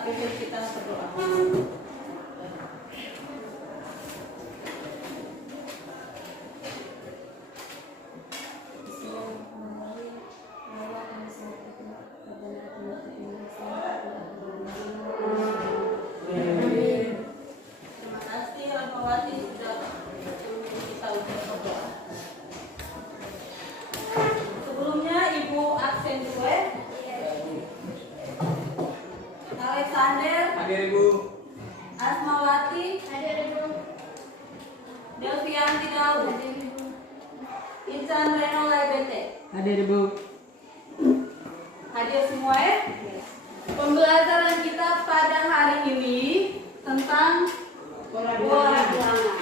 pikir kita berdoa. Terima kasih Rahmawati sudah kita untuk berdoa. Sebelumnya Ibu absen dulu ya. Alexander, Hadir Ibu. Asmawati, Hadir Ibu. Delvianti Daud, Hadir Ibu. Insan Reno Laibete. Hadir Ibu. Hadir semua ya? Pembelajaran kita pada hari ini tentang bola bilangan.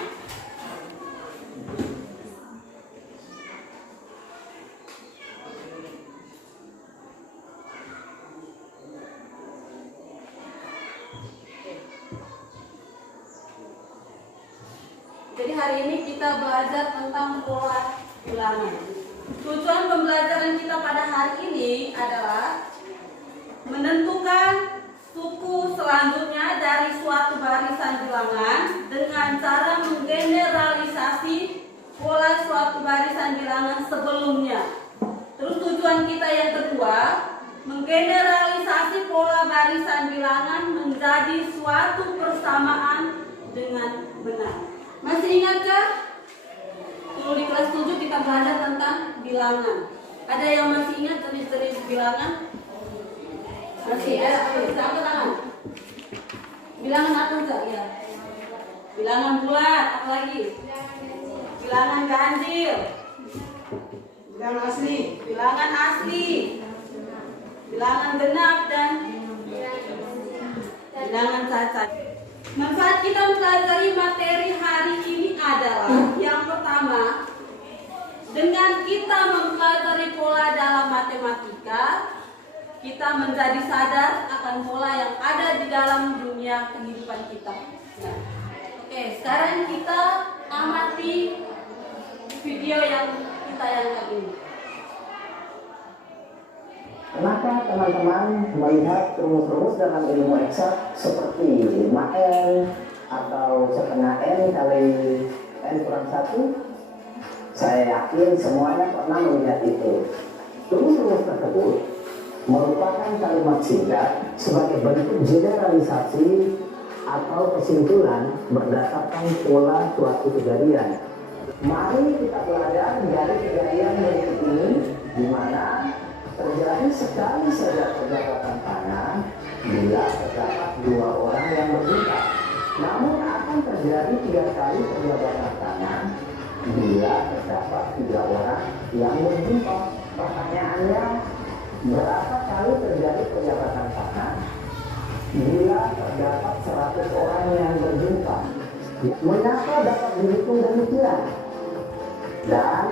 Jadi hari ini kita belajar tentang pola bilangan. Tujuan pembelajaran kita pada hari ini adalah menentukan suku selanjutnya dari suatu barisan bilangan dengan cara menggeneralisasi pola suatu barisan bilangan sebelumnya. Terus tujuan kita yang kedua, menggeneralisasi pola barisan bilangan menjadi suatu persamaan dengan benar. Masih ingatkah? Dulu di kelas 7 kita belajar tentang bilangan. Ada yang masih ingat jenis-jenis bilangan? Masih ada? Apa bisa angkat tangan? Bilangan apa enggak? Ya. Bilangan bulat, apa lagi? Bilangan ganjil. Bilangan asli. Bilangan asli. Bilangan genap dan bilangan cacat. Manfaat kita mempelajari materi hari ini adalah yang pertama, dengan kita mempelajari pola dalam matematika, kita menjadi sadar akan pola yang ada di dalam dunia kehidupan kita. Nah, oke, sekarang kita amati video yang kita angkat ini. Kenapa teman-teman melihat rumus-rumus dalam ilmu eksak seperti 5N atau setengah N kali N kurang 1? Saya yakin semuanya pernah melihat itu. Rumus-rumus tersebut merupakan kalimat singkat sebagai bentuk generalisasi atau kesimpulan berdasarkan pola suatu kejadian. Mari kita belajar dari kejadian berikut ini, di mana terjadi sekali saja perjabatan tangan bila terdapat 2 orang yang berbeda. Namun akan terjadi 3 kali perjabatan tangan bila terdapat 3 orang yang berjumpa. Pertanyaannya, berapa kali terjadi perjabatan tangan bila terdapat 100 orang yang berjumpa? Mengapa dapat dihitung demikian? Dan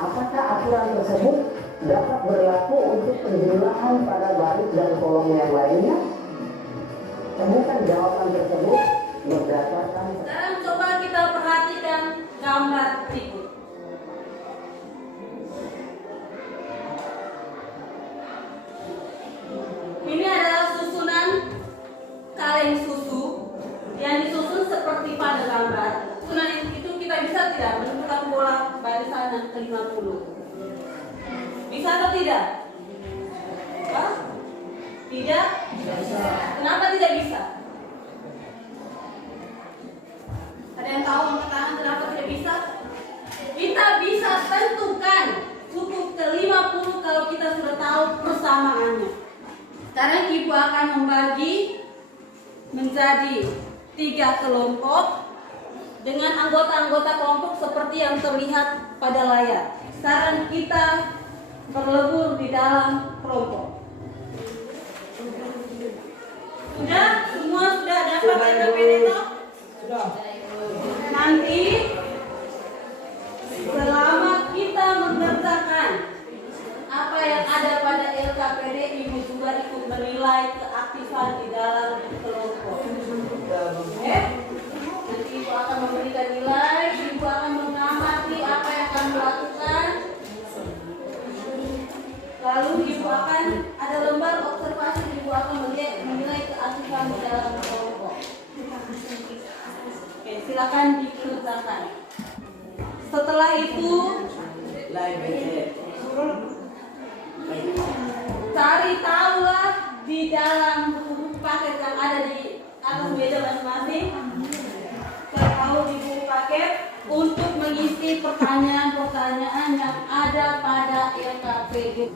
apakah aturan tersebut dapat berlaku untuk penjumlahan pada baris dan kolom yang lainnya? Temukan jawaban tersebut berdasarkan. Sekarang coba kita perhatikan gambar berikut. Ini adalah susunan kaleng susu yang disusun seperti pada gambar. Susunan itu kita bisa tidak menentukan pola barisan ke-50. Bisa atau tidak? Hah? Tidak? Bisa. Kenapa tidak bisa? Ada yang tahu angkat tangan kenapa tidak bisa? Kita bisa tentukan suku ke-50 kalau kita sudah tahu persamaannya. Sekarang Ibu akan membagi menjadi 3 kelompok dengan anggota-anggota kelompok seperti yang terlihat pada layar. Sekarang kita berlebur di dalam kelompok. Sudah? Semua sudah dapat LKPD toh? Sudah. Nanti selama kita mengerjakan apa yang ada pada LKPD, Ibu juga ikut menilai keaktifan di dalam kelompok. Oke? Nanti Ibu akan memberikan nilai, Ibu akan mengamati apa yang akan dilakukan. Lalu Ibu akan dimasukkan di dalam kelompok. Oke, silakan dikerjakan. Setelah itu cari tahulah di dalam buku paket yang ada di atas meja masing-masing. Cari tahu di buku paket untuk mengisi pertanyaan-pertanyaan yang ada pada LKPD.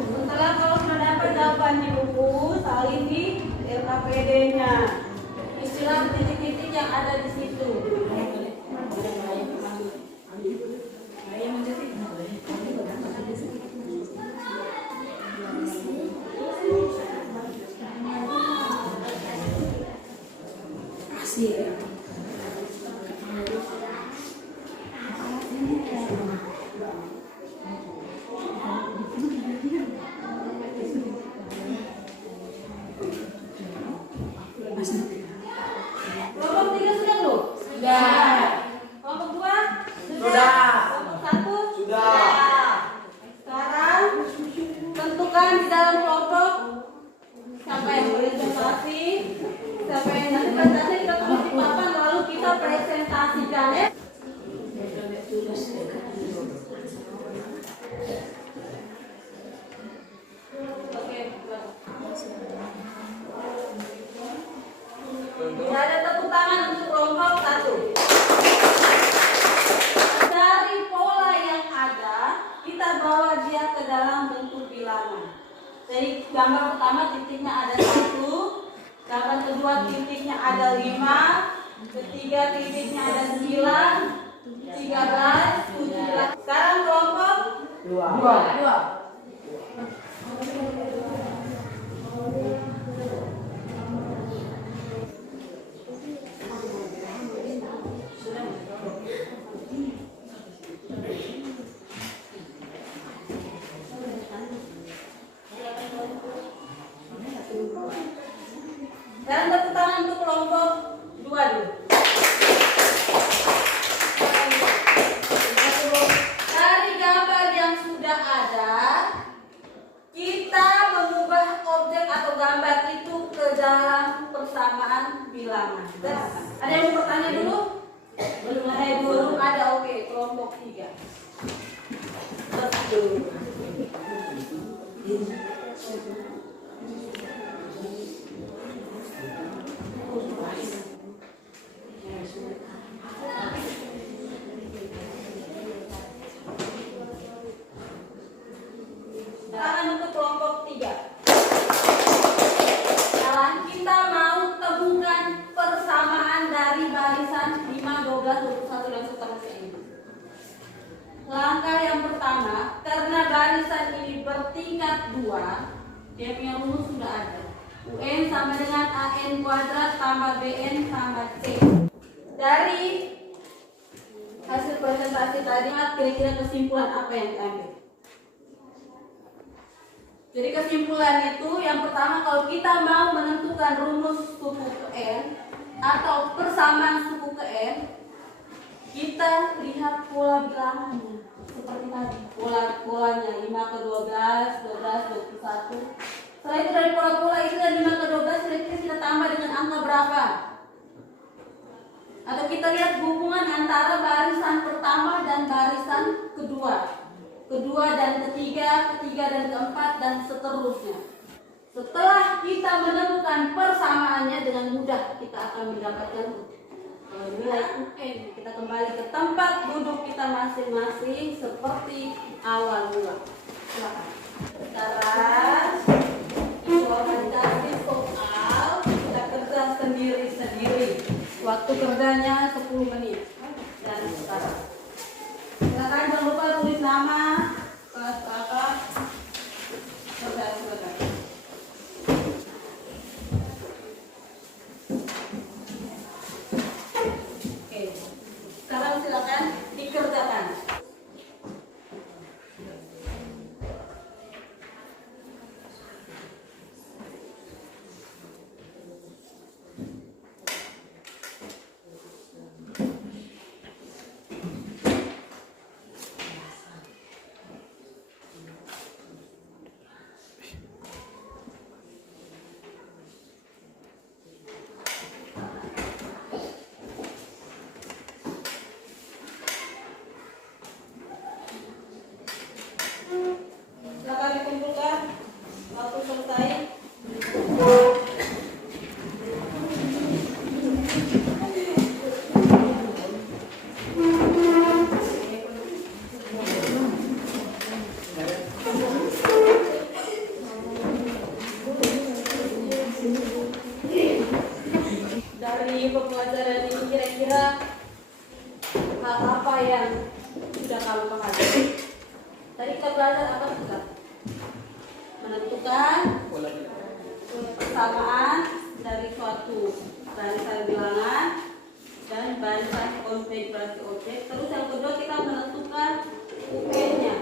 Setelah kalau sudah dapat jawaban di buku, salin di LKPD-nya. Istilah titik-titik yang ada di situ. Kelompok 3 sudah belum? Sudah. Kelompok 2? Sudah. Kelompok 1? Sudah. Sekarang tentukan di dalam kelompok siapa yang presentasi, siapa yang nanti presentasi kita tulis di papan lalu kita presentasikan ya. Tidak ada tepuk tangan untuk kelompok 1. Dari pola yang ada, kita bawa dia ke dalam bentuk bilangan. Jadi gambar pertama titiknya ada 1, gambar kedua titiknya ada 5, ketiga titiknya ada 9, 13, 17. Sekarang kelompok 2. Sekarang tepuk tangan untuk kelompok 2 dulu. Dari gambar yang sudah ada, kita mengubah objek atau gambar itu ke dalam persamaan bilangan. Ada yang mau bertanya dulu? Belum ada. Oke, kelompok 3. Tangan untuk kelompok 3. Sekarang kita mau temukan persamaan dari barisan 5, 12, 21 dan seterusnya ini. Langkah yang pertama, karena barisan ini bertingkat 2, dia punya rumus sudah ada. UN sama dengan AN kuadrat tambah BN tambah C. Dari hasil presentasi tadi, kira-kira kesimpulan apa yang diambil? Jadi kesimpulan itu yang pertama, kalau kita mau menentukan rumus suku ke N atau persamaan suku ke N, kita lihat pola bilangannya seperti tadi. Polanya 5 ke 12, 12, 21. Setelah itu dari pola-pola itu dari 5 ke 12 kira-kira kita tambah dengan angka berapa? Atau kita lihat hubungan antara barisan pertama dan barisan kedua dan ketiga dan keempat dan seterusnya. Setelah kita menemukan persamaannya, dengan mudah kita akan mendapatkan nilai UN. Kita kembali ke tempat duduk kita masing-masing seperti awal mula. Silakan. Sekarang itu akan dikasih soal, kita kerja sendiri-sendiri. Waktu kerjanya 10 menit dari sekarang. Silakan, jangan lupa tulis nama, kelas apa, silakan. Oke, sekarang silakan dikerjakan. Silakan dikumpulkan. Waktu selesai. Dari pembelajaran ini kira-kira hal apa yang sudah kamu pelajari? Tadi kita belajar apa sudah? Menentukan persamaan dari suatu barisan bilangan dan barisan konfigurasi objek. Terus yang kedua kita menentukan UN-nya,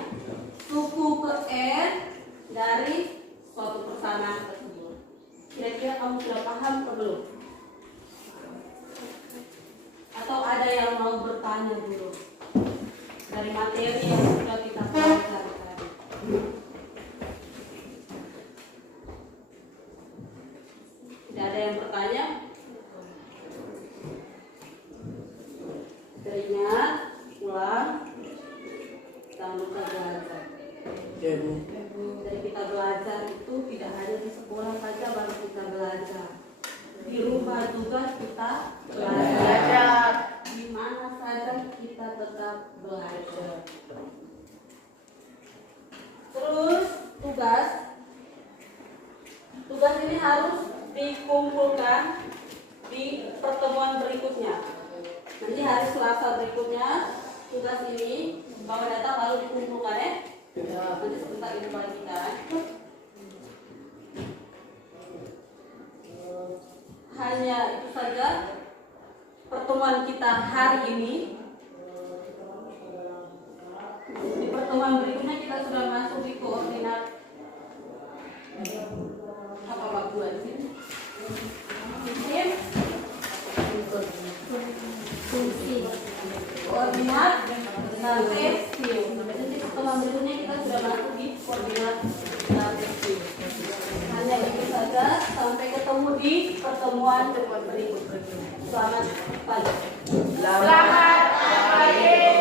suku ke N dari suatu persamaan tersebut. Kira-kira kamu sudah paham atau belum? Atau ada yang mau bertanya dulu dari materi yang sudah kita pelajari tadi? Tidak ada yang bertanya? Teringat, ulang, jangan lupa belajar. Ya, Bu. Jadi kita belajar itu tidak hanya di sekolah saja baru kita belajar. Di rumah juga kita belajar. Di mana saja kita tetap belajar. Terus tugas ini harus dikumpulkan di pertemuan berikutnya. Nanti hari Selasa berikutnya tugas ini bawa data lalu dikumpulkan ya. Nanti sebentar ini bagikan. Hanya itu saja pertemuan kita hari ini. Di pertemuan berikutnya kita sudah masuk di koordinat apa waktu di sini? Fungsi koordinat kartesius. Nanti pertemuan berikutnya kita sudah masuk di koordinat kartesius. Hanya itu saja, sampai ketemu di pertemuan berikutnya. Selamat pagi. Selamat pagi.